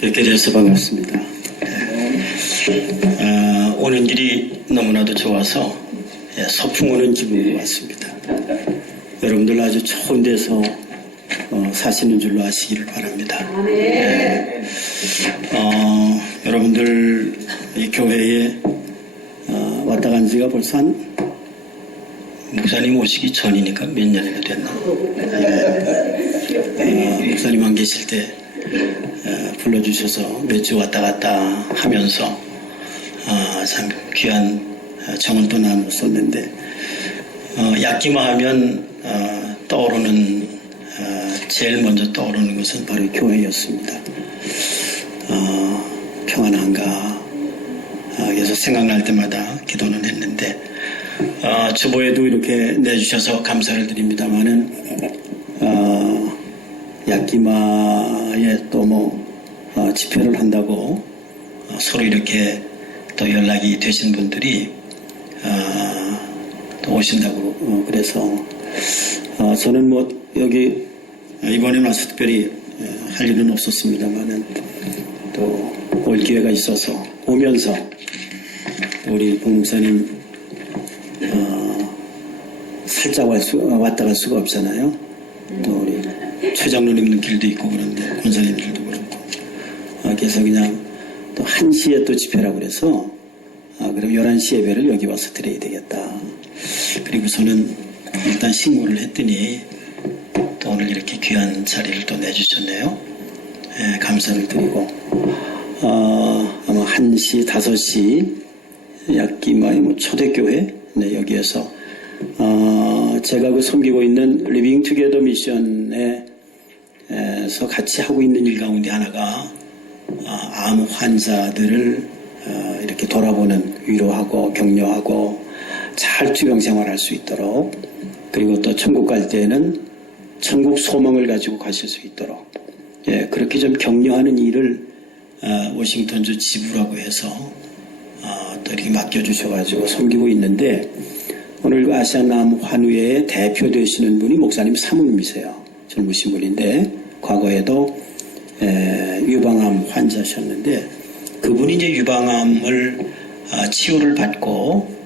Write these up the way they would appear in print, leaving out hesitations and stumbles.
뵙게 돼서 반갑습니다. 오는 길이 너무나도 좋아서 소풍 오는 기분이 왔습니다. 여러분들 아주 좋은 데서 사시는 줄로 아시기를 바랍니다. 여러분들 이 교회에 왔다 간 지가 벌써 한 목사님 오시기 전이니까 몇 년이나 됐나? 목사님 안 계실 때 불러주셔서 몇 주 왔다 갔다 하면서 참 귀한 정을 나눴었는데 약기만 하면 떠오르는 제일 먼저 떠오르는 것은 바로 교회였습니다. 평안한가 그래서 생각날 때마다 기도는 했는데 주보에도 이렇게 내주셔서 감사를 드립니다만은 약기마에 또 집회를 한다고 서로 이렇게 또 연락이 되신 분들이 또 오신다고 그래서 저는 여기 이번에 와서 특별히 할 일은 없었습니다만은 또 올 기회가 있어서 오면서 우리 복 목사님 살짝 왔다 갈 수가 없잖아요. 또 우리 최장로님 길도 있고 그런데 권사님들도 그렇고 그래서 그냥 또 1시에 또 집회라고 그래서 그럼 11시 예배를 여기 와서 드려야 되겠다. 그리고 저는 일단 신고를 했더니 또 오늘 이렇게 귀한 자리를 또 내주셨네요. 감사를 드리고 아마 1시, 5시 약기마의 초대교회 여기에서 제가 섬기고 있는 리빙 투게더 미션에서 같이 하고 있는 일 가운데 하나가 암 환자들을 이렇게 돌아보는 위로하고 격려하고 잘 투병 생활할 수 있도록 그리고 또 천국 갈 때에는 천국 소망을 가지고 가실 수 있도록 그렇게 좀 격려하는 일을 워싱턴주 지부라고 해서 또 이렇게 맡겨주셔가지고 섬기고 있는데 오늘 아시아남 환우회의 대표 되시는 분이 목사님 사모님이세요. 젊으신 분인데 과거에도 유방암 환자셨는데 그분이 이제 유방암을 치유를 받고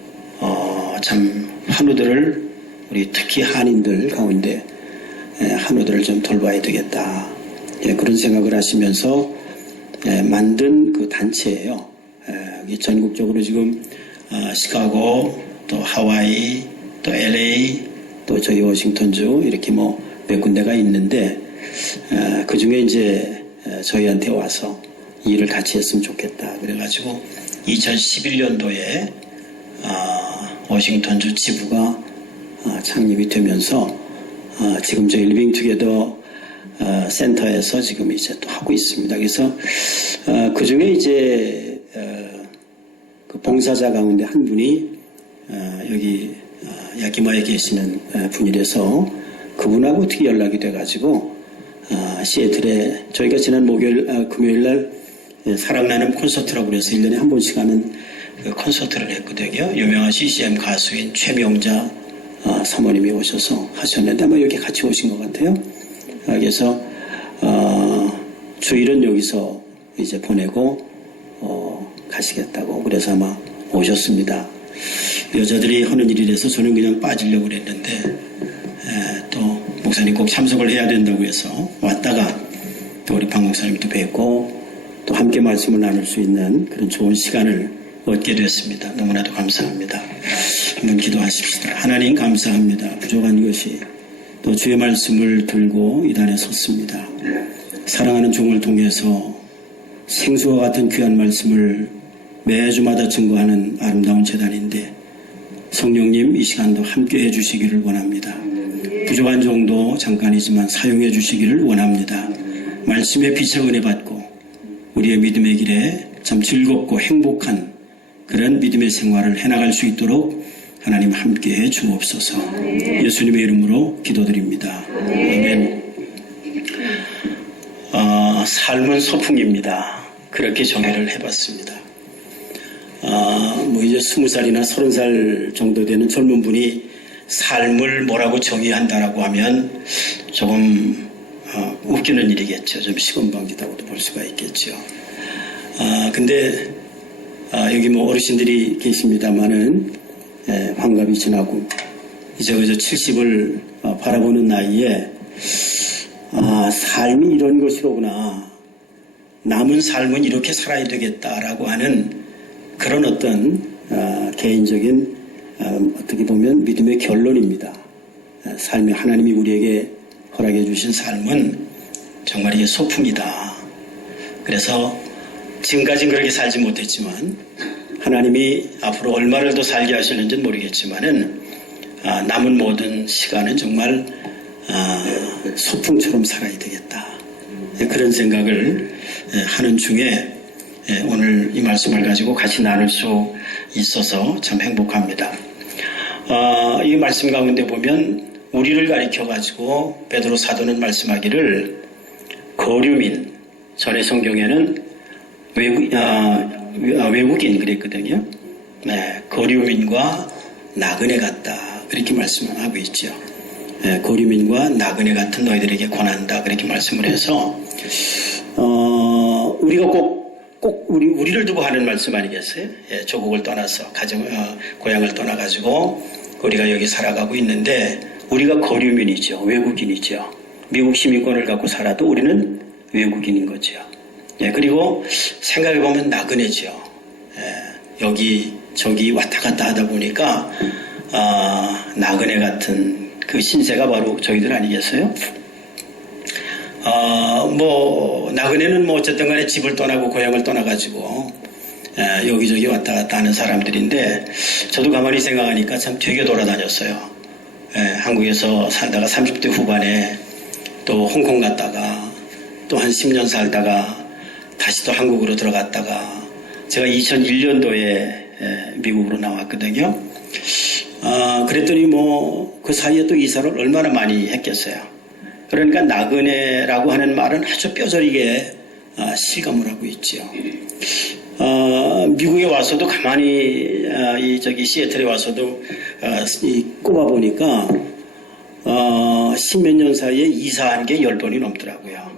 참 환우들을 우리 특히 한인들 가운데 한우들을 좀 돌봐야 되겠다. 그런 생각을 하시면서 만든 그 단체예요. 전국적으로 지금 시카고 또 하와이 또 LA 또 저희 워싱턴주 이렇게 몇 군데가 있는데 그 중에 이제 저희한테 와서 일을 같이 했으면 좋겠다. 그래가지고 2011년도에 워싱턴주 지부가 창립이 되면서 지금 저희 리빙 투게더 센터에서 지금 이제 또 하고 있습니다. 그래서 그 중에 이제 그 봉사자 가운데 한 분이 여기 야기마에 계시는 분이라서 그분하고 어떻게 연락이 돼가지고 시애틀에 저희가 지난 금요일날 사랑나눔 콘서트라고 그래서 1년에 한 번씩 하는 그 콘서트를 했거든요. 유명한 CCM 가수인 최명자 사모님이 오셔서 하셨는데 아마 여기 같이 오신 것 같아요. 그래서 주일은 여기서 이제 보내고 가시겠다고 그래서 아마 오셨습니다. 여자들이 하는 일이라서 저는 그냥 빠지려고 그랬는데 또 목사님 꼭 참석을 해야 된다고 해서 왔다가 또 우리 박 목사님도 뵙고 또 함께 말씀을 나눌 수 있는 그런 좋은 시간을 얻게 됐습니다. 너무나도 감사합니다. 한번 기도하십시다. 하나님 감사합니다. 부족한 것이 또 주의 말씀을 들고 이 단에 섰습니다. 사랑하는 종을 통해서 생수와 같은 귀한 말씀을 매주마다 증거하는 아름다운 재단인데 성령님 이 시간도 함께 해주시기를 원합니다. 부족한 정도 잠깐이지만 사용해 주시기를 원합니다. 말씀의 빛의 은혜 받고 우리의 믿음의 길에 참 즐겁고 행복한 그런 믿음의 생활을 해나갈 수 있도록 하나님 함께해 주옵소서. 예수님의 이름으로 기도드립니다. 아멘. 삶은 소풍입니다. 그렇게 정의를 해봤습니다. 이제 20살이나 30살 정도 되는 젊은 분이 삶을 뭐라고 정의한다라고 하면 조금 웃기는 일이겠죠. 좀 시건방지다고도 볼 수가 있겠죠. 근데 여기 뭐 어르신들이 계십니다마는 환갑이 지나고 이제 그저 70을 바라보는 나이에 삶이 이런 것이로구나. 남은 삶은 이렇게 살아야 되겠다라고 하는 그런 어떤 개인적인 어떻게 보면 믿음의 결론입니다. 삶이 하나님이 우리에게 허락해 주신 삶은 정말 이게 소풍이다. 그래서 지금까지는 그렇게 살지 못했지만 하나님이 앞으로 얼마를 더 살게 하시는지는 모르겠지만은 남은 모든 시간은 정말 소풍처럼 살아야 되겠다. 그런 생각을 하는 중에 오늘 이 말씀을 가지고 같이 나눌 수 있어서 참 행복합니다. 이 말씀 가운데 보면 우리를 가리켜 가지고 베드로 사도는 말씀하기를 거류민, 전의 성경에는 외국인 그랬거든요. 거류민과 나그네 같다 그렇게 말씀하고 있죠. 거류민과 나그네 같은 너희들에게 권한다 그렇게 말씀을 해서 우리가 꼭 우리를 두고 하는 말씀 아니겠어요? 조국을 떠나서 고향을 떠나가지고 우리가 여기 살아가고 있는데 우리가 거류민이죠. 외국인이죠. 미국 시민권을 갖고 살아도 우리는 외국인인 거죠. 그리고 생각해보면 나그네죠. 여기 저기 왔다 갔다 하다 보니까 나그네 같은 그 신세가 바로 저희들 아니겠어요? 나그네는 어쨌든 간에 집을 떠나고 고향을 떠나가지고 여기저기 왔다 갔다 하는 사람들인데 저도 가만히 생각하니까 참 되게 돌아다녔어요. 한국에서 살다가 30대 후반에 또 홍콩 갔다가 또 한 10년 살다가 다시 또 한국으로 들어갔다가 제가 2001년도에 미국으로 나왔거든요. 그랬더니 그 사이에 또 이사를 얼마나 많이 했겠어요. 그러니까 나그네라고 하는 말은 아주 뼈저리게 실감을 하고 있죠. 미국에 와서도 가만히 시애틀에 와서도 꼽아보니까 10몇 년 사이에 이사한 게 10번이 넘더라고요.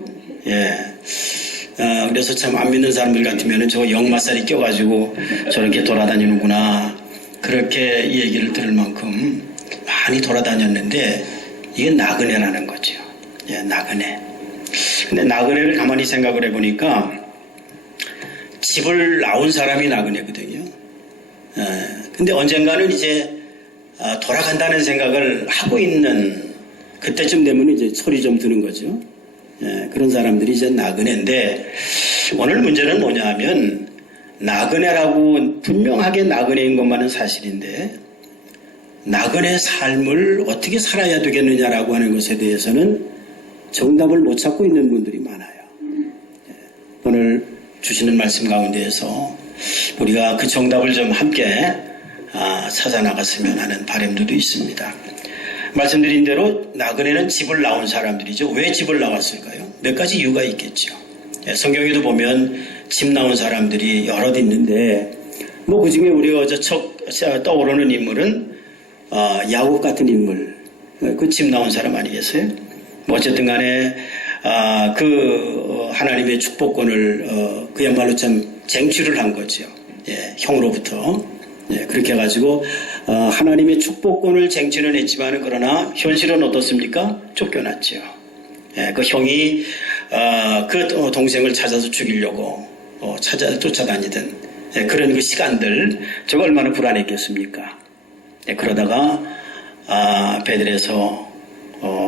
그래서 참 안 믿는 사람들 같으면 저거 역마살이 껴가지고 저렇게 돌아다니는구나 그렇게 얘기를 들을 만큼 많이 돌아다녔는데 이게 나그네라는 거죠. 나그네. 근데 나그네를 가만히 생각을 해보니까 집을 나온 사람이 나그네거든요. 근데 언젠가는 이제 돌아간다는 생각을 하고 있는 그때쯤 되면 이제 철이 좀 드는 거죠. 그런 사람들이 이제 나그네인데 오늘 문제는 뭐냐 하면 나그네라고 분명하게 나그네인 것만은 사실인데 나그네 삶을 어떻게 살아야 되겠느냐라고 하는 것에 대해서는 정답을 못 찾고 있는 분들이 많아요. 오늘 주시는 말씀 가운데에서 우리가 그 정답을 좀 함께 찾아 나갔으면 하는 바람도 있습니다. 말씀드린 대로 나그네는 집을 나온 사람들이죠. 왜 집을 나왔을까요? 몇 가지 이유가 있겠죠. 성경에도 보면 집 나온 사람들이 여럿 있는데 그 중에 우리가 척 떠오르는 인물은 야곱 같은 인물, 그 집 나온 사람 아니겠어요? 어쨌든 간에 그 하나님의 축복권을 그야말로 참 쟁취를 한 거죠. 형으로부터. 그렇게 해가지고 하나님의 축복권을 쟁취는 했지만 그러나 현실은 어떻습니까? 쫓겨났죠. 그 형이 그 동생을 찾아서 죽이려고 쫓아다니던 그런 그 시간들 저거 얼마나 불안했겠습니까? 그러다가 베들에서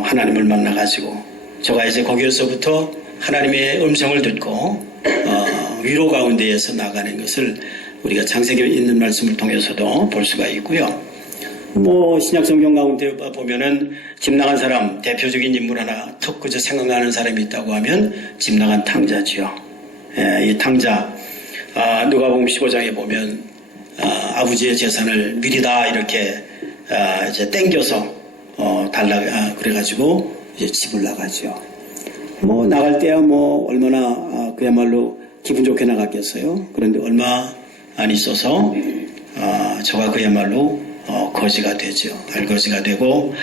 하나님을 만나가지고 저가 이제 거기에서부터 하나님의 음성을 듣고 위로 가운데에서 나가는 것을 우리가 창세기에 있는 말씀을 통해서도 볼 수가 있고요. 신약 성경 가운데 보면은 집 나간 사람 대표적인 인물 하나 턱 그저 생각나는 사람이 있다고 하면 집 나간 탕자지요. 이 탕자 누가복음 15장에 보면 아버지의 재산을 미리 다 이렇게 이제 땡겨서 달라 그래가지고 이제 집을 나가죠. 나갈 때야 얼마나 그야말로 기분 좋게 나갔겠어요. 그런데 얼마 안 있어서 저가 그야말로 거지가 되죠. 알거지가 되고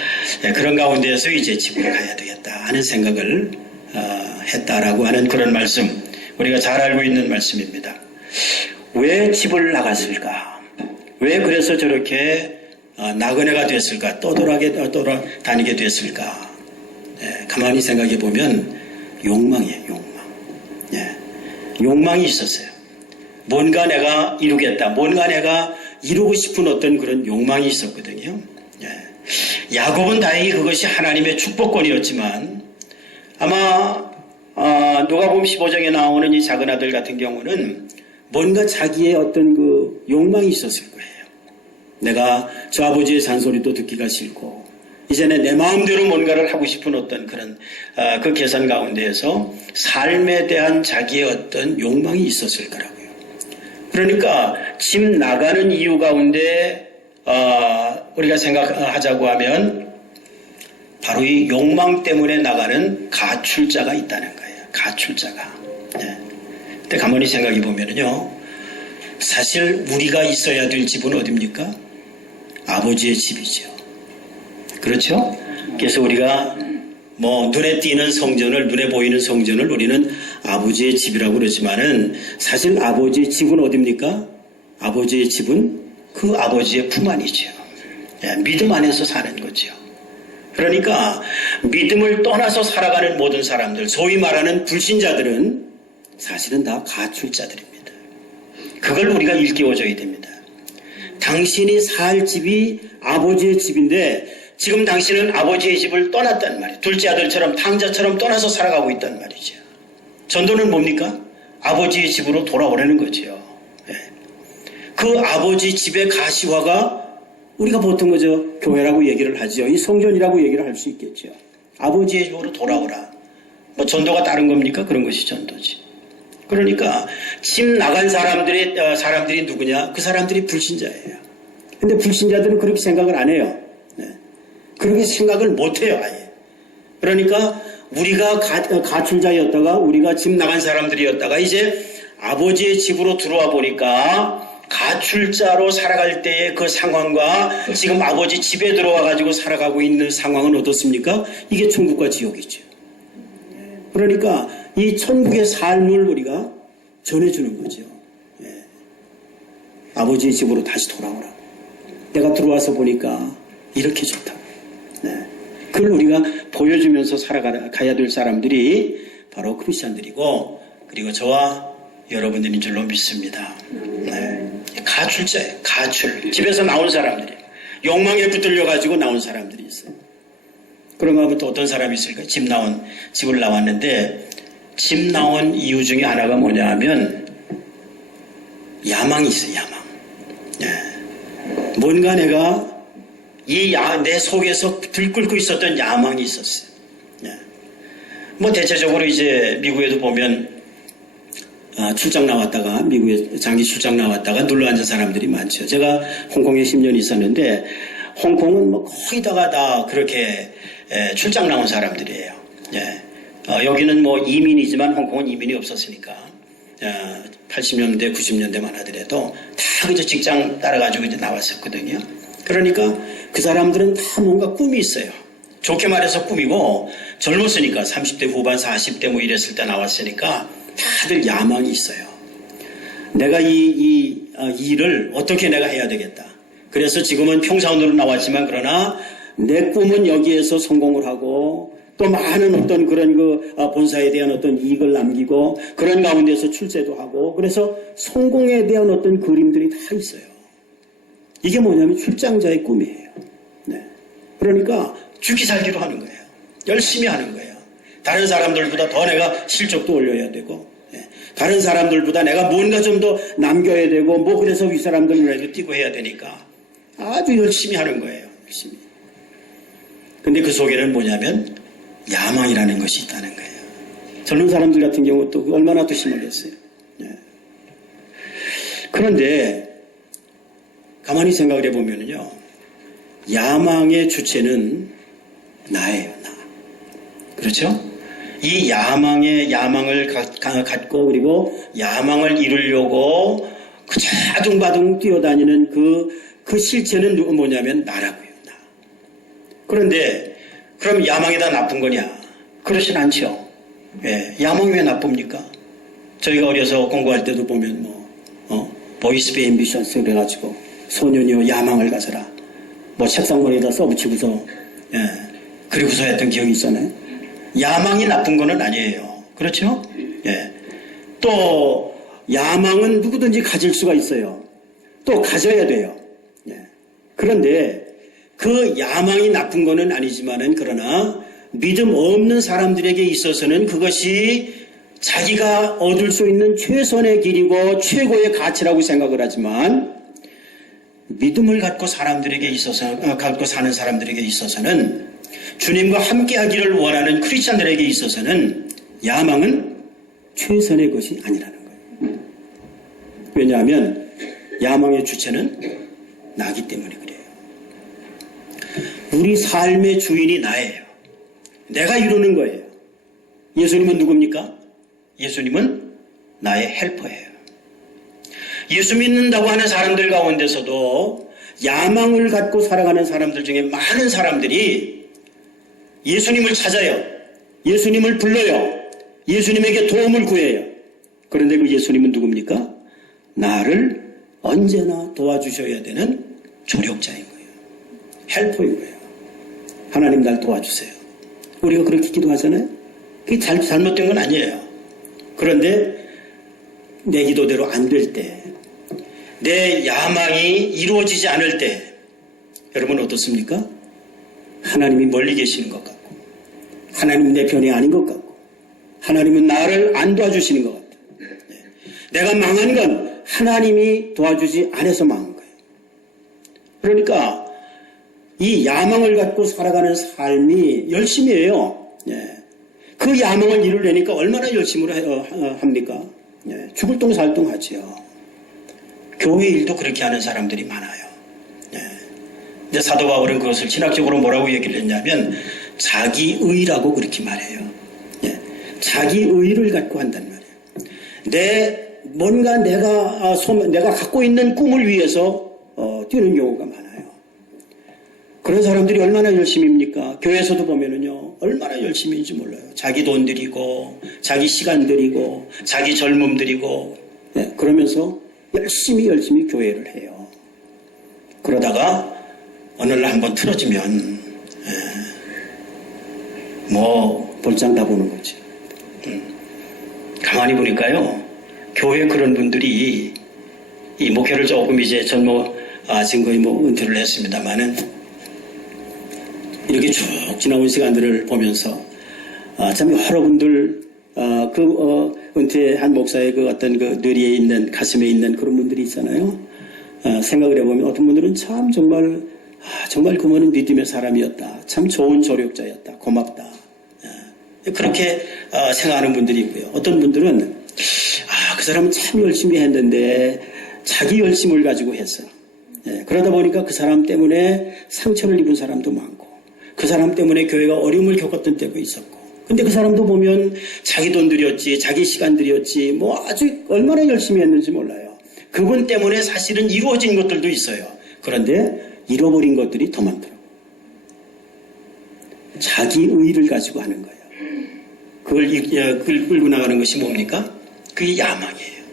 그런 가운데에서 이제 집을 가야 되겠다 하는 생각을 했다라고 하는 그런 말씀, 우리가 잘 알고 있는 말씀입니다. 왜 집을 나갔을까? 왜 그래서 저렇게 나그네가 됐을까? 떠돌아다니게 됐을까? 가만히 생각해 보면 욕망이에요. 욕망. 욕망이 있었어요. 뭔가 내가 이루겠다. 뭔가 내가 이루고 싶은 어떤 그런 욕망이 있었거든요. 야곱은 다행히 그것이 하나님의 축복권이었지만 아마 누가복음 15장에 나오는 이 작은 아들 같은 경우는 뭔가 자기의 어떤 그 욕망이 있었을 거예요. 내가 저 아버지의 잔소리도 듣기가 싫고 이제는 내 마음대로 뭔가를 하고 싶은 어떤 그런 그 계산 가운데에서 삶에 대한 자기의 어떤 욕망이 있었을 거라고요. 그러니까 집 나가는 이유 가운데 우리가 생각하자고 하면 바로 이 욕망 때문에 나가는 가출자가 있다는 거예요. 가출자가. 근데 가만히 생각해 보면요, 사실 우리가 있어야 될 집은 어디입니까? 아버지의 집이죠. 그렇죠? 그래서 우리가 뭐 눈에 띄는 성전을, 눈에 보이는 성전을 우리는 아버지의 집이라고 그러지만은 사실 아버지의 집은 어디입니까? 아버지의 집은 그 아버지의 품 안이죠. 믿음 안에서 사는 거죠. 그러니까 믿음을 떠나서 살아가는 모든 사람들, 소위 말하는 불신자들은 사실은 다 가출자들입니다. 그걸 우리가 일깨워줘야 됩니다. 당신이 살 집이 아버지의 집인데 지금 당신은 아버지의 집을 떠났단 말이에요. 둘째 아들처럼 탕자처럼 떠나서 살아가고 있단 말이죠. 전도는 뭡니까? 아버지의 집으로 돌아오라는 거죠. 그 아버지 집의 가시화가 우리가 보통 그저 교회라고 얘기를 하죠. 이 성전이라고 얘기를 할 수 있겠죠. 아버지의 집으로 돌아오라. 뭐 전도가 다른 겁니까? 그런 것이 전도지. 그러니까 집 나간 사람들이 누구냐? 그 사람들이 불신자예요. 근데 불신자들은 그렇게 생각을 안 해요. 그렇게 생각을 못 해요, 아예. 그러니까 우리가 가출자였다가 우리가 집 나간 사람들이었다가 이제 아버지의 집으로 들어와 보니까 가출자로 살아갈 때의 그 상황과 지금 아버지 집에 들어와 가지고 살아가고 있는 상황은 어떻습니까? 이게 천국과 지옥이죠. 그러니까 이 천국의 삶을 우리가 전해주는 거죠. 아버지의 집으로 다시 돌아오라. 내가 들어와서 보니까 이렇게 좋다. 그걸 우리가 보여주면서 살아가야 될 사람들이 바로 크리스찬들이고, 그리고 저와 여러분들인 줄로 믿습니다. 가출자예요. 가출. 집에서 나온 사람들이에요. 욕망에 붙들려 가지고 나온 사람들이 있어요. 그런가 하면 또 어떤 사람이 있을까? 집을 나왔는데 집 나온 이유 중에 하나가 뭐냐 하면 야망이 있어요. 야망. 뭔가 내가 내 속에서 들끓고 있었던 야망이 있었어요. 뭐 대체적으로 이제 미국에도 보면 출장 나왔다가 미국에 장기 출장 나왔다가 눌러 앉은 사람들이 많죠. 제가 홍콩에 10년 있었는데 홍콩은 뭐 거의 다 그렇게 출장 나온 사람들이에요. 여기는 뭐 이민이지만 홍콩은 이민이 없었으니까 80년대 90년대만 하더라도 다 그저 직장 따라가지고 이제 나왔었거든요. 그러니까 그 사람들은 다 뭔가 꿈이 있어요. 좋게 말해서 꿈이고, 젊었으니까 30대 후반 40대 뭐 이랬을 때 나왔으니까 다들 야망이 있어요. 내가 이 일을 어떻게 내가 해야 되겠다. 그래서 지금은 평사원으로 나왔지만 그러나 내 꿈은 여기에서 성공을 하고 또 많은 어떤 그런 본사에 대한 어떤 이익을 남기고 그런 가운데서 출세도 하고, 그래서 성공에 대한 어떤 그림들이 다 있어요. 이게 뭐냐면 출장자의 꿈이에요. 그러니까 죽기 살기로 하는 거예요. 열심히 하는 거예요. 다른 사람들보다 더 내가 실적도 올려야 되고, 다른 사람들보다 내가 뭔가 좀 더 남겨야 되고, 뭐 그래서 윗사람들 눈에도 띄고 해야 되니까 아주 열심히 하는 거예요. 열심히. 근데 그 속에는 뭐냐면 야망이라는 것이 있다는 거예요. 젊은 사람들 같은 경우 또 얼마나 또 심하겠어요. 그런데 가만히 생각을 해보면요, 야망의 주체는 나예요. 나. 그렇죠? 이 야망을 갖고 그리고 야망을 이루려고 그저 아둥바둥 뛰어다니는 그 실체는 뭐냐면 나라고요. 나. 그런데 그럼 야망이 다 나쁜 거냐? 그렇진 않죠. 예, 야망이 왜 나쁩니까? 저희가 어려서 공부할 때도 보면 보이스 비 앰비션스 그래가지고 소년이여 야망을 가져라. 책상머리에다 써붙이고서 그리고서 했던 기억이 있잖아요. 야망이 나쁜 거는 아니에요. 그렇죠? 예. 또 야망은 누구든지 가질 수가 있어요. 또 가져야 돼요. 예. 그런데 그 야망이 나쁜 거는 아니지만은 그러나 믿음 없는 사람들에게 있어서는 그것이 자기가 얻을 수 있는 최선의 길이고 최고의 가치라고 생각을 하지만 믿음을 갖고 갖고 사는 사람들에게 있어서는 주님과 함께하기를 원하는 크리스찬들에게 있어서는 야망은 최선의 것이 아니라는 거예요. 왜냐하면 야망의 주체는 나기 때문에 그래요. 우리 삶의 주인이 나예요. 내가 이루는 거예요. 예수님은 누굽니까? 예수님은 나의 헬퍼예요. 예수 믿는다고 하는 사람들 가운데서도 야망을 갖고 살아가는 사람들 중에 많은 사람들이 예수님을 찾아요. 예수님을 불러요. 예수님에게 도움을 구해요. 그런데 그 예수님은 누굽니까? 나를 언제나 도와주셔야 되는 조력자인 거예요. 헬퍼인 거예요. 하나님 날 도와주세요. 우리가 그렇게 기도하잖아요. 그게 잘못된 건 아니에요. 그런데 내 기도대로 안 될 때, 내 야망이 이루어지지 않을 때 여러분 어떻습니까? 하나님이 멀리 계시는 것 같고 하나님은 내 편이 아닌 것 같고 하나님은 나를 안 도와주시는 것 같아요. 내가 망한 건 하나님이 도와주지 않아서 망한 거예요. 그러니까 이 야망을 갖고 살아가는 삶이 열심히 해요. 그 야망을 이루려니까 얼마나 열심히 합니까? 죽을 똥 살 똥 하지요. 교회 일도 그렇게 하는 사람들이 많아요. 이제 사도 바울은 그것을 신학적으로 뭐라고 얘기를 했냐면 자기의라고 그렇게 말해요. 자기의를 갖고 한단 말이에요. 뭔가 내가 갖고 있는 꿈을 위해서 뛰는 경우가 많아요. 그런 사람들이 얼마나 열심입니까? 교회에서도 보면은요, 얼마나 열심인지 몰라요. 자기 돈 들이고, 자기 시간 들이고, 자기 젊음 들이고, 그러면서 열심히 교회를 해요. 그러다가 어느 날 한번 틀어지면, 볼장 다 보는 거지. 가만히 보니까요, 교회 그런 분들이 이 목회를 조금 이제 지금 거의 은퇴를 했습니다만은 이렇게 쭉 지나온 시간들을 보면서 참 여러분들 은퇴한 목사의 그 어떤 그 뇌리에 있는 가슴에 있는 그런 분들이 있잖아요. 생각을 해보면 어떤 분들은 참 정말 그분은 믿음의 사람이었다. 참 좋은 조력자였다. 고맙다. 그렇게 생각하는 분들이 있고요. 어떤 분들은 그 사람은 참 열심히 했는데 자기 열심을 가지고 했어. 그러다 보니까 그 사람 때문에 상처를 입은 사람도 많고 그 사람 때문에 교회가 어려움을 겪었던 때도 있었고 근데 그 사람도 보면 자기 돈 들였지 자기 시간 들였지 아주 얼마나 열심히 했는지 몰라요. 그분 때문에 사실은 이루어진 것들도 있어요. 그런데 잃어버린 것들이 더 많더라고요. 자기 의의를 가지고 하는 거예요. 그걸 끌고 나가는 것이 뭡니까? 그게 야망이에요.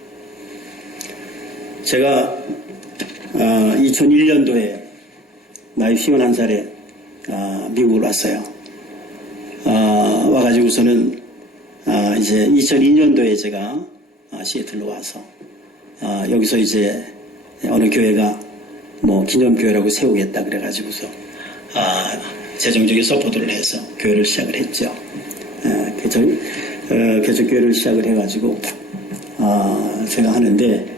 제가 2001년도에 나이 51살에 미국을 왔어요. 와가지고서는 이제 2002년도에 제가 시애틀로 와서 여기서 이제 어느 교회가 기념교회라고 세우겠다 그래가지고서 재정적인 서포트를 해서 교회를 시작을 했죠. 개척교회를 시작을 해가지고 제가 하는데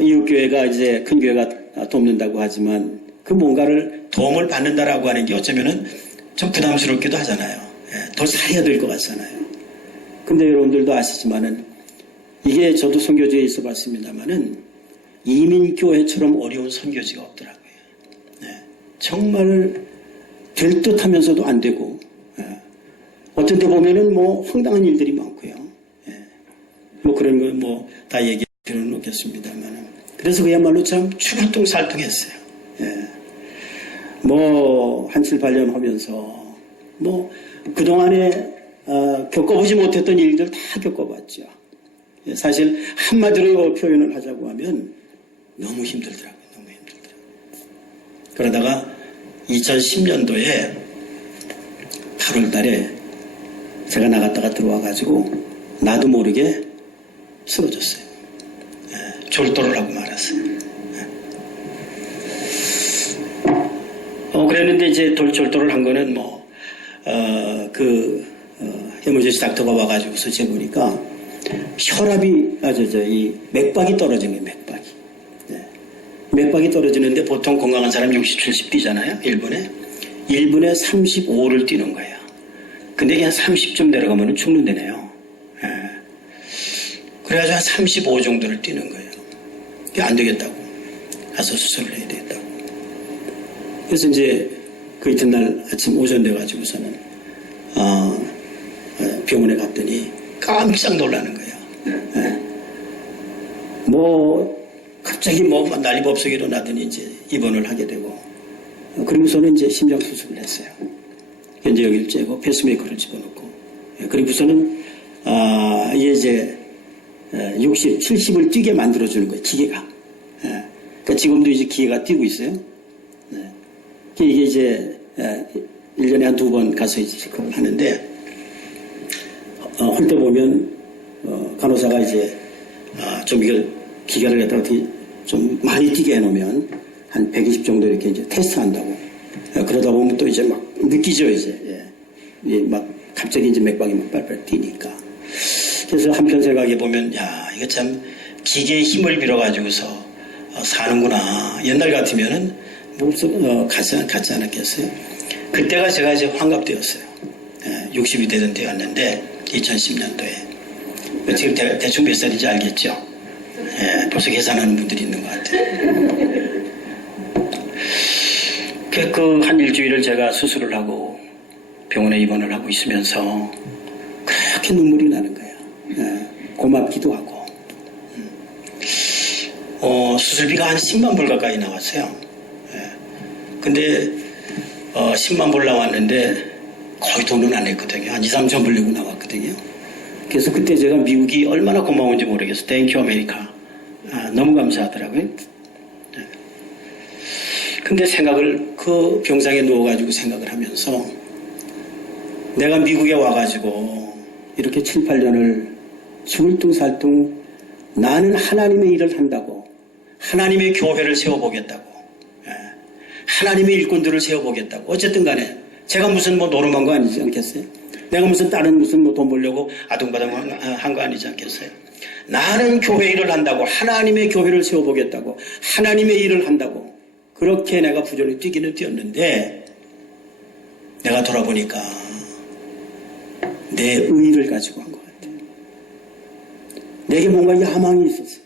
이웃교회가 이제 큰 교회가 돕는다고 하지만 그 뭔가를 도움을 받는다라고 하는 게 어쩌면은 좀 부담스럽기도 하잖아요. 더 살아야 될 것 같잖아요. 근데 여러분들도 아시지만은 이게 저도 선교지에 있어 봤습니다만은 이민교회처럼 어려운 선교지가 없더라고요. 정말 될 듯 하면서도 안 되고, 어떤 데 보면은 황당한 일들이 많고요. 그런 거 다 얘기할 필요는 없겠습니다만. 그래서 그야말로 참 죽을똥살똥했어요. 한 7, 8년 하면서 뭐 그동안에 겪어보지 못했던 일들 다 겪어봤죠. 사실 한마디로 표현을 하자고 하면 너무 힘들더라고요. 너무 힘들더라고요. 그러다가 2010년도에 8월 달에 제가 나갔다가 들어와가지고 나도 모르게 쓰러졌어요. 졸도를 하고 말았어요. 그랬는데 이제 졸도를 한 거는 에머전시 닥터가 와가지고서 재보니까 혈압이, 이 맥박이 떨어진 거예요, 맥박이. 맥박이 떨어지는데 보통 건강한 사람 60, 70 뛰잖아요, 1분에. 1분에 35를 뛰는 거예요. 근데 그냥 30쯤 내려가면 죽는다네요. 그래가지고 한 35 정도를 뛰는 거예요. 그게 안 되겠다고. 가서 수술을 해야 되겠다고. 그래서 이제 그 이튿날 아침 오전 돼가지고서는, 병원에 갔더니 깜짝 놀라는 거예요. 갑자기 난리법석이 일어나더니 이제 입원을 하게 되고, 그리고서는 이제 심장수술을 했어요. 현재 여기를 째고 페이스메이커를 집어넣고, 그리고서는, 이제 60, 70을 뛰게 만들어주는 거예요, 기계가. 그러니까 지금도 이제 기계가 뛰고 있어요. 이게 이제 1년에 한 2번 가서 이제 체크를 하는데, 할 때 보면 간호사가 이제 좀 이걸 기계를 갖다가 어떻게 좀 많이 뛰게 해놓으면 한 120 정도 이렇게 이제 테스트한다고. 그러다 보면 또 이제 막 느끼죠, 이제. 막 갑자기 이제 맥박이 막 빨빨 뛰니까. 그래서 한편 생각해 보면, 이거 참 기계의 힘을 빌어가지고서 사는구나. 옛날 같으면은 같지 않았겠어요? 그때가 제가 이제 환갑되었어요. 60이 되던 때였는데, 2010년도에. 지금 대충 몇 살인지 알겠죠? 벌써 계산하는 분들이 있는 것 같아요. 한 일주일을 제가 수술을 하고 병원에 입원을 하고 있으면서 그렇게 눈물이 나는 거예요. 고맙기도 하고. 수술비가 한 10만 불 가까이 나왔어요. 근데 10만 불 나왔는데 거의 돈은 안 냈거든요. 한 2, 3천 불 내고 나왔거든요. 그래서 그때 제가 미국이 얼마나 고마운지 모르겠어요. 땡큐 아메리카. 너무 감사하더라고요. 근데 그 병상에 누워가지고 생각을 하면서 내가 미국에 와가지고 이렇게 7, 8년을 죽을 둥 살 둥 나는 하나님의 일을 한다고, 하나님의 교회를 세워보겠다고, 하나님의 일꾼들을 세워보겠다고. 어쨌든 간에 제가 무슨 노름한 거 아니지 않겠어요? 내가 무슨 다른 돈 벌려고 아둥바둥 한 거 아니지 않겠어요? 나는 교회 일을 한다고, 하나님의 교회를 세워보겠다고, 하나님의 일을 한다고. 그렇게 내가 부지런히 뛰기는 뛰었는데, 내가 돌아보니까 내 의의를 가지고 한 것 같아요. 내게 뭔가 야망이 있었어요.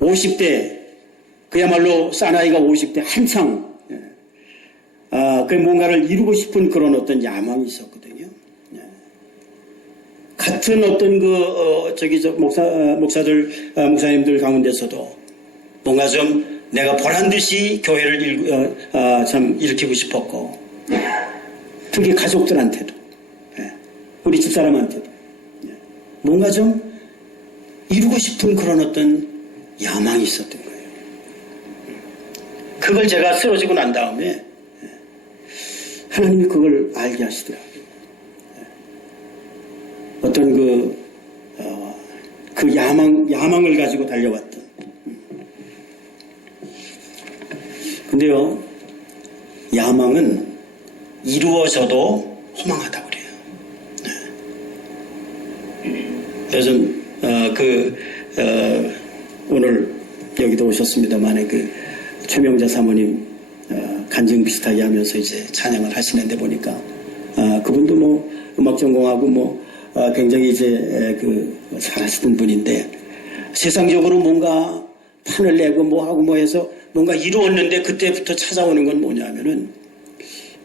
50대, 그야말로 사나이가 50대 한창, 그 뭔가를 이루고 싶은 그런 어떤 야망이 있었거든요. 같은 어떤 목사님들 가운데서도 뭔가 좀 내가 보란 듯이 교회를 참 일으키고 싶었고, 특히 가족들한테도, 우리 집사람한테도, 뭔가 좀 이루고 싶은 그런 어떤 야망이 있었던 거예요. 그걸 제가 쓰러지고 난 다음에 하나님이 그걸 알게 하시더라고요. 어떤 야망을 가지고 달려왔던. 근데요, 야망은 이루어져도 허망하다고 그래요. 요즘, 오늘 여기도 오셨습니다만, 최명자 사모님, 간증 비슷하게 하면서 이제 찬양을 하시는데 보니까, 그분도 음악 전공하고 굉장히 이제 잘하시던 분인데, 세상적으로 뭔가 판을 내고 하고 해서 뭔가 이루었는데 그때부터 찾아오는 건 뭐냐면은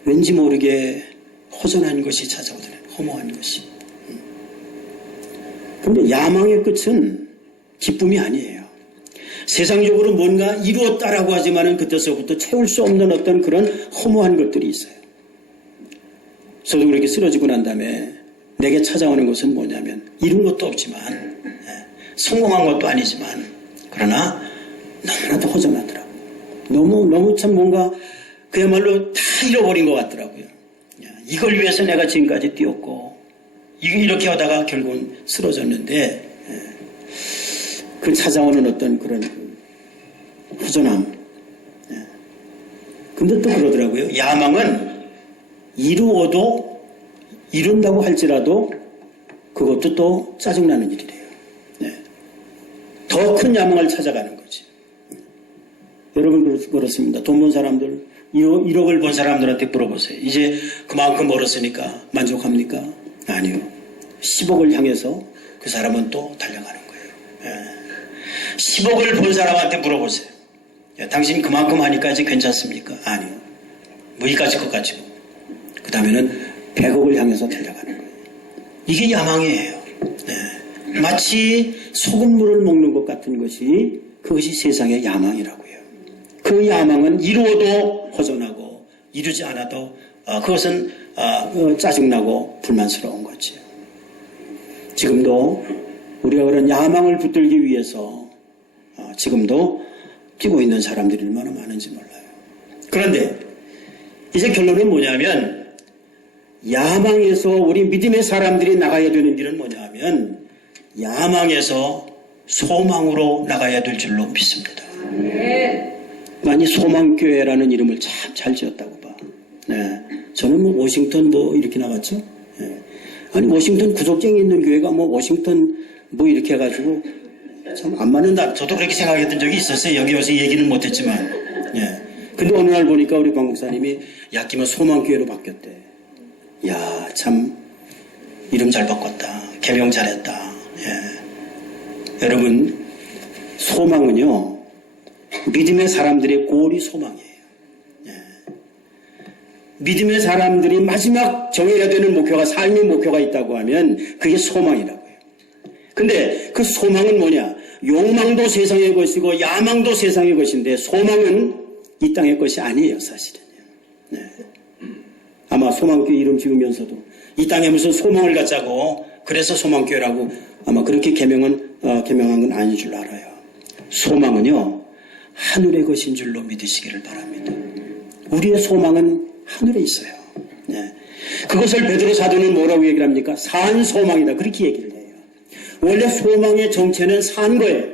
왠지 모르게 허전한 것이 찾아오더래요. 허무한 것이. 근데 야망의 끝은 기쁨이 아니에요. 세상적으로 뭔가 이루었다라고 하지만은 그때서부터 채울 수 없는 어떤 그런 허무한 것들이 있어요. 저도 그렇게 쓰러지고 난 다음에 내게 찾아오는 것은 뭐냐면 이룬 것도 없지만 성공한 것도 아니지만 그러나 너무나도 허전하더라고요. 너무 참 뭔가 그야말로 다 잃어버린 것 같더라고요. 이걸 위해서 내가 지금까지 뛰었고 이렇게 하다가 결국은 쓰러졌는데 그 찾아오는 어떤 그런 허전함. 근데 또 그러더라고요. 야망은 이룬다고 할지라도 그것도 또 짜증나는 일이래요. 더 큰 야망을 찾아가는 거지. 여러분 그렇습니다. 돈 번 사람들 1억을 번 사람들한테 물어보세요. 이제 그만큼 벌었으니까 만족합니까? 아니요. 10억을 향해서 그 사람은 또 달려가는 거예요. 10억을 번 사람한테 물어보세요. 당신 그만큼 하니까 이제 괜찮습니까? 아니요. 뭐 이까지 것 가지고. 그 다음에는 100억을 향해서 달려가는 거예요. 이게 야망이에요. 마치 소금물을 먹는 것 같은 것이 그것이 세상의 야망이라고요. 그 야망은 이루어도 허전하고 이루지 않아도 그것은 짜증나고 불만스러운 거죠. 지금도 우리가 그런 야망을 붙들기 위해서 지금도 뛰고 있는 사람들이 얼마나 많은지 몰라요. 그런데 이제 결론은 뭐냐면 야망에서 우리 믿음의 사람들이 나가야 되는 길은 뭐냐면 야망에서 소망으로 나가야 될 줄로 믿습니다. 많이 소망교회라는 이름을 참 잘 지었다고 봐. 저는 뭐 워싱턴 뭐 이렇게 나갔죠. 아니 워싱턴 구석쟁이 있는 교회가 뭐 워싱턴 뭐 이렇게 해가지고 참 안 맞는다. 저도 그렇게 생각했던 적이 있었어요. 여기 와서 얘기는 못했지만. 근데 어느 날 보니까 우리 박 목사님이 약기면 소망교회로 바뀌었대. 야, 참 이름 잘 바꿨다. 개명 잘했다. 여러분 소망은요 믿음의 사람들의 골이 소망이에요. 믿음의 사람들이 마지막 정해야 되는 목표가 삶의 목표가 있다고 하면 그게 소망이라고요. 근데 그 소망은 뭐냐? 욕망도 세상의 것이고 야망도 세상의 것인데 소망은 이 땅의 것이 아니에요, 사실은요. 아마 소망교회 이름 지으면서도 이 땅에 무슨 소망을 갖자고 그래서 소망교회라고 아마 그렇게 개명한 건 아닌 줄 알아요. 소망은요 하늘의 것인 줄로 믿으시기를 바랍니다. 우리의 소망은 하늘에 있어요. 그것을 베드로 사도는 뭐라고 얘기를 합니까? 산 소망이다. 그렇게 얘기를 해요. 원래 소망의 정체는 산 거예요.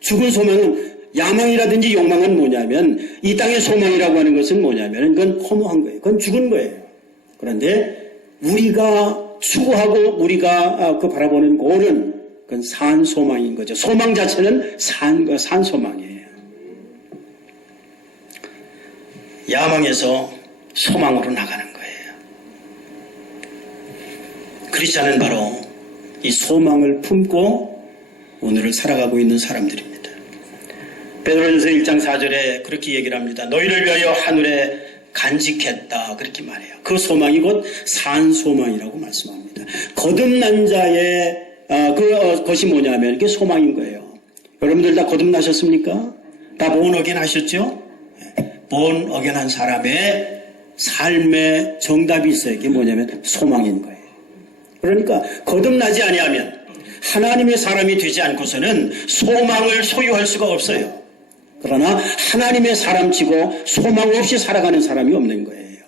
죽은 소망은 야망이라든지 욕망은 뭐냐면 이 땅의 소망이라고 하는 것은 뭐냐면 그건 허무한 거예요. 그건 죽은 거예요. 그런데 우리가 추구하고 우리가 그 바라보는 골은 그건 산 소망인 거죠. 소망 자체는 산 소망이에요. 야망에서 소망으로 나가는 거예요. 크리스찬은 바로 이 소망을 품고 오늘을 살아가고 있는 사람들입니다. 베드로전서 1장 4절에 그렇게 얘기를 합니다. 너희를 위하여 하늘에 간직했다. 그렇게 말해요. 그 소망이 곧 산 소망이라고 말씀합니다. 거듭난 자의 것이 뭐냐면 이게 소망인 거예요. 여러분들 다 거듭나셨습니까? 다 본 어겐 하셨죠? 본 어겐 한 사람의 삶의 정답이 있어요. 이게 뭐냐면 소망인 거예요. 그러니까 거듭나지 아니하면 하나님의 사람이 되지 않고서는 소망을 소유할 수가 없어요. 그러나 하나님의 사람치고 소망 없이 살아가는 사람이 없는 거예요.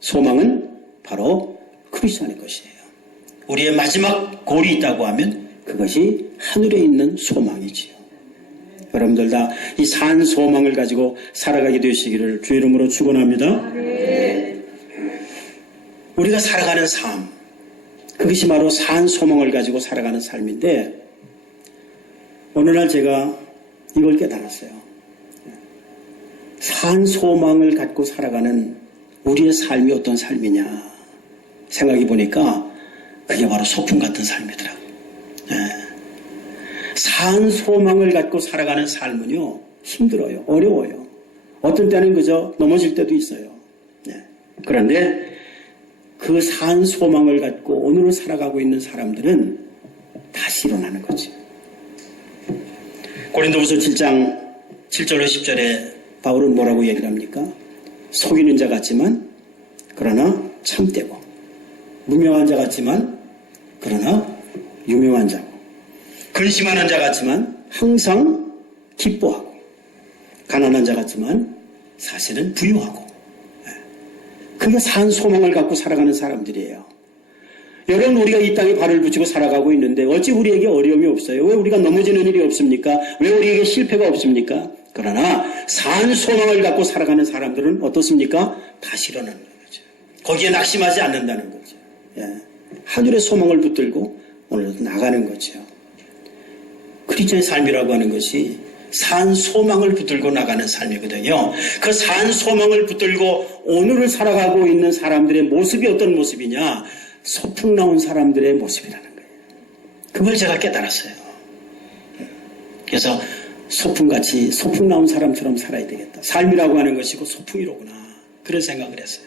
소망은 바로 크리스천의 것이에요. 우리의 마지막 골이 있다고 하면 그것이 하늘에 있는 소망이지요. 여러분들 다 이 산 소망을 가지고 살아가게 되시기를 주의 이름으로 축원합니다. 우리가 살아가는 삶, 그것이 바로 산 소망을 가지고 살아가는 삶인데 어느 날 제가 이걸 깨달았어요. 산 소망을 갖고 살아가는 우리의 삶이 어떤 삶이냐 생각해 보니까 그게 바로 소풍 같은 삶이더라고요. 산 소망을 갖고 살아가는 삶은요 힘들어요. 어려워요. 어떤 때는 그저 넘어질 때도 있어요. 그런데 그 산 소망을 갖고 오늘을 살아가고 있는 사람들은 다시 일어나는 거죠. 고린도후서 7장 7절에 10절에 바울은 뭐라고 얘기를 합니까? 속이는 자 같지만 그러나 참되고 무명한 자 같지만 그러나 유명한 자고 근심하는 자 같지만 항상 기뻐하고 가난한 자 같지만 사실은 부유하고 그게 산 소망을 갖고 살아가는 사람들이에요. 여러분 우리가 이 땅에 발을 붙이고 살아가고 있는데 어찌 우리에게 어려움이 없어요? 왜 우리가 넘어지는 일이 없습니까? 왜 우리에게 실패가 없습니까? 그러나 산 소망을 갖고 살아가는 사람들은 어떻습니까? 다시 일어나는 거죠. 거기에 낙심하지 않는다는 거죠. 하늘의 소망을 붙들고 오늘도 나가는 거죠. 크리스천의 삶이라고 하는 것이 산 소망을 붙들고 나가는 삶이거든요. 그 산 소망을 붙들고 오늘을 살아가고 있는 사람들의 모습이 어떤 모습이냐? 소풍 나온 사람들의 모습이라는 거예요. 그걸 제가 깨달았어요. 그래서 소풍같이 소풍 나온 사람처럼 살아야 되겠다. 삶이라고 하는 것이고 소풍이로구나. 그런 생각을 했어요.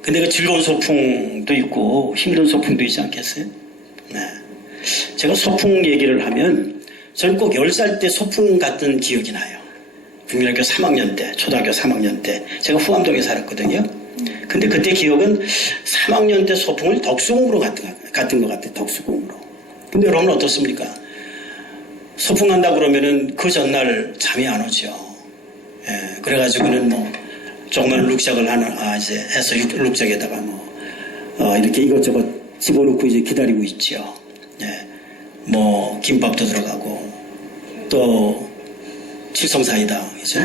근데 그 즐거운 소풍도 있고 힘든 소풍도 있지 않겠어요? 네. 제가 소풍 얘기를 하면 저는 꼭 10살 때 소풍 갔던 기억이 나요. 국민학교 3학년 때, 초등학교 3학년 때 제가 후암동에 살았거든요. 근데 그때 기억은 3학년 때 소풍을 덕수궁으로 갔던 것 같아요. 덕수궁으로. 근데 여러분 어떻습니까? 소풍 간다 그러면은 그 전날 잠이 안 오죠. 그래가지고는 뭐 조그만 룩작을 하나 이제 해서 룩작에다가 이렇게 이것저것 집어넣고 이제 기다리고 있죠. 뭐 김밥도 들어가고 또 칠성사이다, 그죠?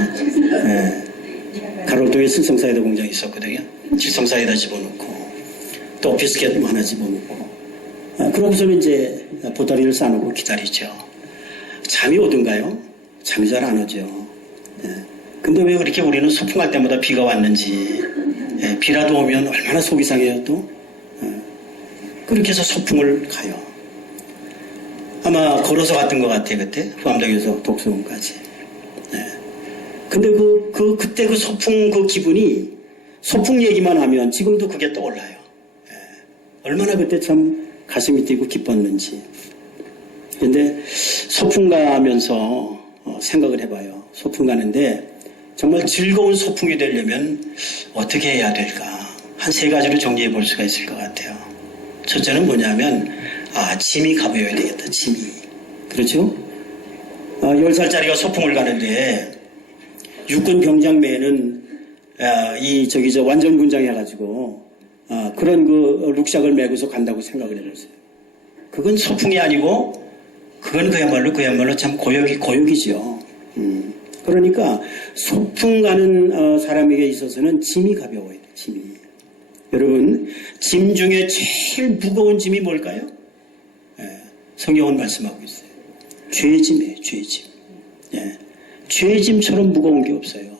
가로등에 칠성사이다 공장이 있었거든요. 칠성사이다 집어넣고 또 비스켓 하나 집어넣고 그러고서는 이제 보따리를 싸놓고 기다리죠. 잠이 오던가요? 잠이 잘 안 오죠. 근데 왜 그렇게 우리는 소풍 갈 때마다 비가 왔는지 비라도 오면 얼마나 속이 상해요 또. 그렇게 해서 소풍을 가요. 아마 걸어서 갔던 것 같아요. 그때 후암동에서 독수궁까지. 근데 그때 그 소풍 그 기분이 소풍 얘기만 하면 지금도 그게 떠올라요. 얼마나 그때 참 가슴이 뛰고 기뻤는지. 근데 소풍 가면서 생각을 해봐요. 소풍 가는데 정말 즐거운 소풍이 되려면 어떻게 해야 될까? 한 3가지로 정리해 볼 수가 있을 것 같아요. 첫째는 뭐냐면 짐이 가벼워야 되겠다. 짐이. 그렇죠? 10살짜리가 소풍을 가는데 육군 병장매는 완전 군장해가지고 그런 그 룩샥을 메고서 간다고 생각을 해보세요. 그건 소풍이 아니고 그건 그야말로 참 고역이죠. 그러니까 소풍 가는 사람에게 있어서는 짐이 가벼워야 돼. 짐이. 여러분 짐 중에 제일 무거운 짐이 뭘까요? 성경은 말씀하고 있어요. 죄짐이에요. 죄짐. 죄짐처럼 무거운 게 없어요.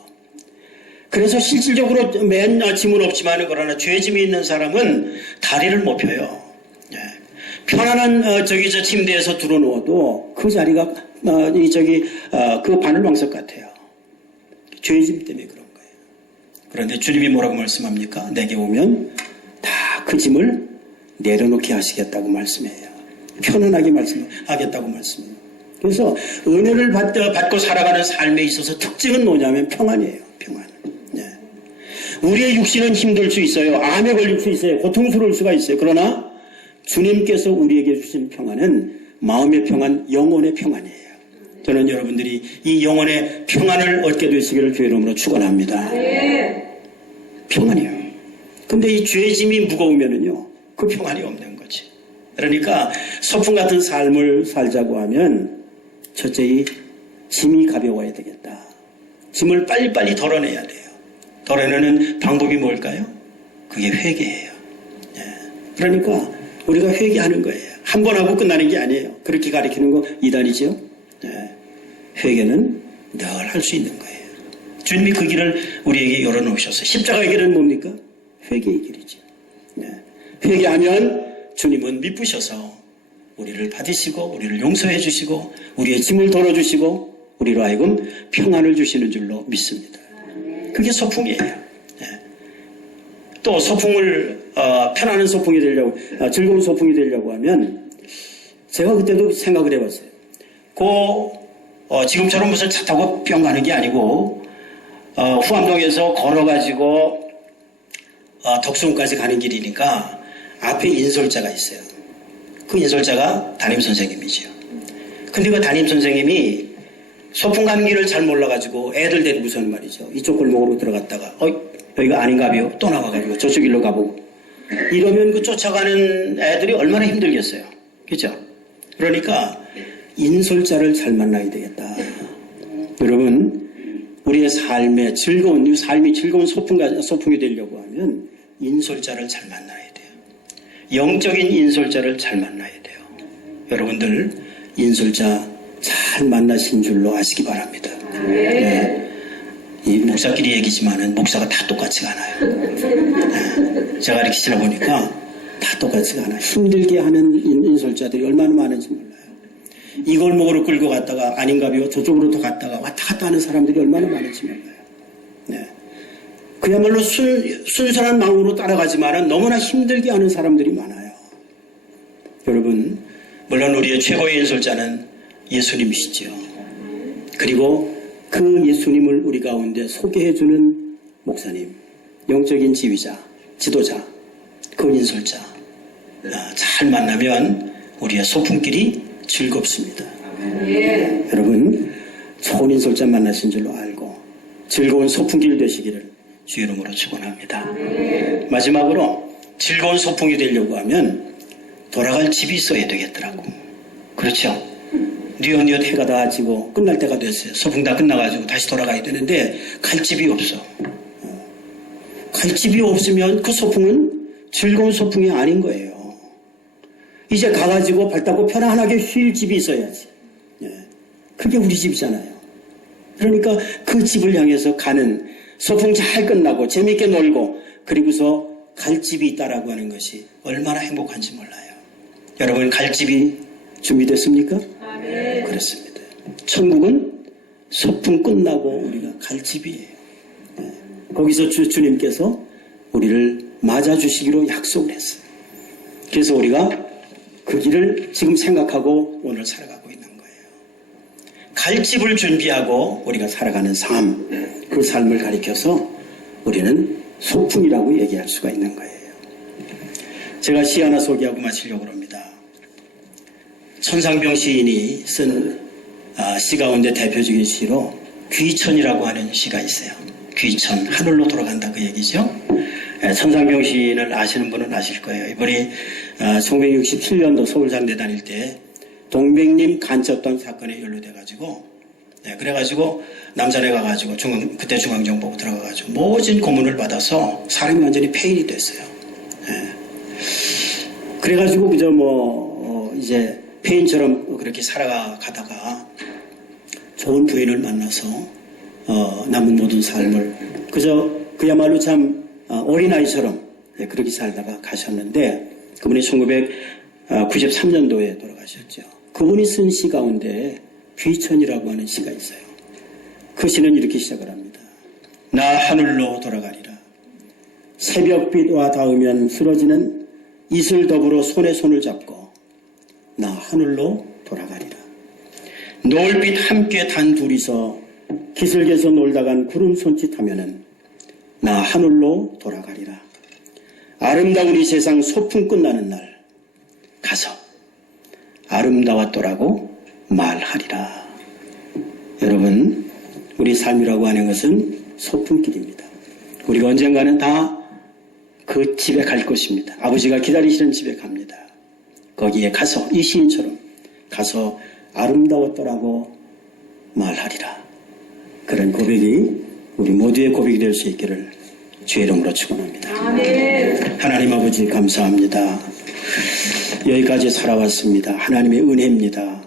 그래서 실질적으로 맨 짐은 없지만 그러나 죄짐이 있는 사람은 다리를 못 펴요. 편안한 저 침대에서 들어 누워도 그 자리가 그 바늘왕석 같아요. 죄짐 때문에 그런 거예요. 그런데 주님이 뭐라고 말씀합니까? 내게 오면 다 그 짐을 내려놓게 하시겠다고 말씀해요. 편안하게 말씀하겠다고 말씀해요. 그래서 은혜를 받고 살아가는 삶에 있어서 특징은 뭐냐면 평안이에요. 평안. 우리의 육신은 힘들 수 있어요. 암에 걸릴 수 있어요. 고통스러울 수가 있어요. 그러나 주님께서 우리에게 주신 평안은 마음의 평안, 영혼의 평안이에요. 저는 여러분들이 이 영혼의 평안을 얻게 되시기를 주의 이름으로 축원합니다. 평안이에요. 근데 이 죄짐이 무거우면은요, 그 평안이 없는 거지. 그러니까 소풍 같은 삶을 살자고 하면 첫째 이 짐이 가벼워야 되겠다. 짐을 빨리빨리 덜어내야 돼요. 덜어내는 방법이 뭘까요? 그게 회개예요. 그러니까 우리가 회개하는 거예요. 한 번 하고 끝나는 게 아니에요. 그렇게 가리키는 거 이단이죠. 회개는 늘 할 수 있는 거예요. 주님이 그 길을 우리에게 열어놓으셨어요. 십자가의 길은 뭡니까? 회개의 길이죠. 회개하면 주님은 미쁘셔서 우리를 받으시고 우리를 용서해 주시고 우리의 짐을 덜어주시고 우리로 하여금 평안을 주시는 줄로 믿습니다. 그게 소풍이에요. 또 소풍을 편안한 소풍이 되려고 즐거운 소풍이 되려고 하면 제가 그때도 생각을 해봤어요. 지금처럼 무슨 차 타고 뿅 가는 게 아니고 후암동에서 걸어가지고 덕수궁까지 가는 길이니까 앞에 인솔자가 있어요. 그 인솔자가 담임선생님이죠. 근데 그 담임선생님이 소풍 가는 길을 잘 몰라가지고 애들 데리고서는 말이죠. 이쪽 골목으로 들어갔다가 여기가 아닌가봐요. 또 나와가지고 저쪽 길로 가보고 이러면 그 쫓아가는 애들이 얼마나 힘들겠어요. 그렇죠? 그러니까 인솔자를 잘 만나야 되겠다. 여러분 우리의 삶이 즐거운 소풍이 되려고 하면 인솔자를 잘 만나야 돼요. 영적인 인솔자를 잘 만나야 돼요. 여러분들 인솔자 잘 만나신 줄로 아시기 바랍니다. 네. 이 목사끼리 얘기지만은 목사가 다 똑같지가 않아요. 네. 제가 이렇게 지나보니까 다 똑같지가 않아요. 힘들게 하는 인솔자들이 얼마나 많은지 몰라요. 이 골목으로 끌고 갔다가 아닌가비요 저쪽으로 더 갔다가 왔다 갔다 하는 사람들이 얼마나 많은지 몰라요. 네. 그야말로 순수한 마음으로 따라가지만은 너무나 힘들게 하는 사람들이 많아요. 여러분 물론 우리의 최고의 인솔자는 예수님이시죠. 그리고 그 예수님을 우리 가운데 소개해주는 목사님, 영적인 지휘자, 지도자, 그 인솔자 잘 만나면 우리의 소풍길이 즐겁습니다. 여러분 좋은 인솔자 만나신 줄로 알고 즐거운 소풍길 되시기를 주의 이름으로 축원합니다. 마지막으로 즐거운 소풍이 되려고 하면 돌아갈 집이 있어야 되겠더라고. 그렇죠? 뉘엿뉘엿 해가 다 지고 끝날 때가 됐어요. 소풍 다 끝나가지고 다시 돌아가야 되는데 갈 집이 없어. 갈 집이 없으면 그 소풍은 즐거운 소풍이 아닌 거예요. 이제 가가지고 발 닦고 편안하게 쉴 집이 있어야지. 그게 우리 집이잖아요. 그러니까 그 집을 향해서 가는 소풍 잘 끝나고 재미있게 놀고 그리고서 갈 집이 있다라고 하는 것이 얼마나 행복한지 몰라요. 여러분 갈 집이 준비됐습니까? 네. 그렇습니다. 천국은 소풍 끝나고 우리가 갈 집이에요. 거기서 주님께서 우리를 맞아주시기로 약속을 했어요. 그래서 우리가 그 길을 지금 생각하고 오늘 살아가고 있는 거예요. 갈 집을 준비하고 우리가 살아가는 삶, 그 삶을 가리켜서 우리는 소풍이라고 얘기할 수가 있는 거예요. 제가 시 하나 소개하고 마치려고 합니다. 천상병 시인이 쓴 시 가운데 대표적인 시로 귀천이라고 하는 시가 있어요. 귀천, 하늘로 돌아간다 그 얘기죠. 천상병 시인을 아시는 분은 아실 거예요. 이번에 1967년도 서울상대 다닐 때 동백님 간첩단 사건에 연루돼가지고 그래가지고 남산에 가가지고 그때 중앙정보부 들어가가지고 모진 고문을 받아서 사람이 완전히 폐인이 됐어요. 그래가지고 그저 이제 폐인처럼 그렇게 살아가다가 좋은 부인을 만나서 남은 모든 삶을 그야말로 참 어린아이처럼 그렇게 살다가 가셨는데 그분이 1993년도에 돌아가셨죠. 그분이 쓴 시 가운데 귀천이라고 하는 시가 있어요. 그 시는 이렇게 시작을 합니다. 나 하늘로 돌아가리라. 새벽빛와 닿으면 쓰러지는 이슬 더불어 손에 손을 잡고 나 하늘로 돌아가리라. 노을빛 함께 단 둘이서 기슭에서 놀다간 구름 손짓하면은 나 하늘로 돌아가리라. 아름다운 이 세상 소풍 끝나는 날 가서 아름다웠더라고 말하리라. 여러분 우리 삶이라고 하는 것은 소풍길입니다. 우리가 언젠가는 다 그 집에 갈 것입니다. 아버지가 기다리시는 집에 갑니다. 거기에 가서 이 시인처럼 가서 아름다웠더라고 말하리라. 그런 고백이 우리 모두의 고백이 될 수 있기를 주의 이름으로 축원합니다. 하나님 아버지 감사합니다. 여기까지 살아왔습니다. 하나님의 은혜입니다.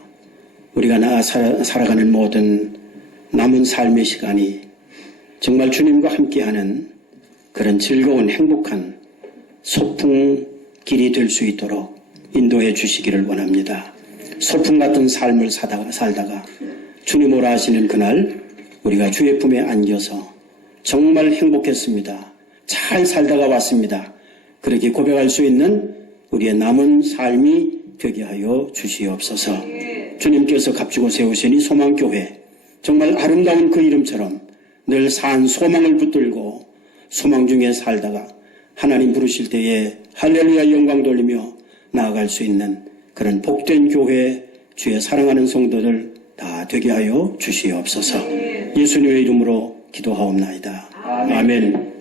우리가 살아가는 모든 남은 삶의 시간이 정말 주님과 함께하는 그런 즐거운 행복한 소풍길이 될 수 있도록 인도해 주시기를 원합니다. 소풍 같은 삶을 살다가 주님 오라 하시는 그날 우리가 주의 품에 안겨서 정말 행복했습니다. 잘 살다가 왔습니다. 그렇게 고백할 수 있는 우리의 남은 삶이 되게 하여 주시옵소서. 주님께서 값주고 세우신 이 소망교회 정말 아름다운 그 이름처럼 늘 산 소망을 붙들고 소망 중에 살다가 하나님 부르실 때에 할렐루야 영광 돌리며 나아갈 수 있는 그런 복된 교회, 주의 사랑하는 성도들 다 되게 하여 주시옵소서. 예수님의 이름으로 기도하옵나이다. 아멘.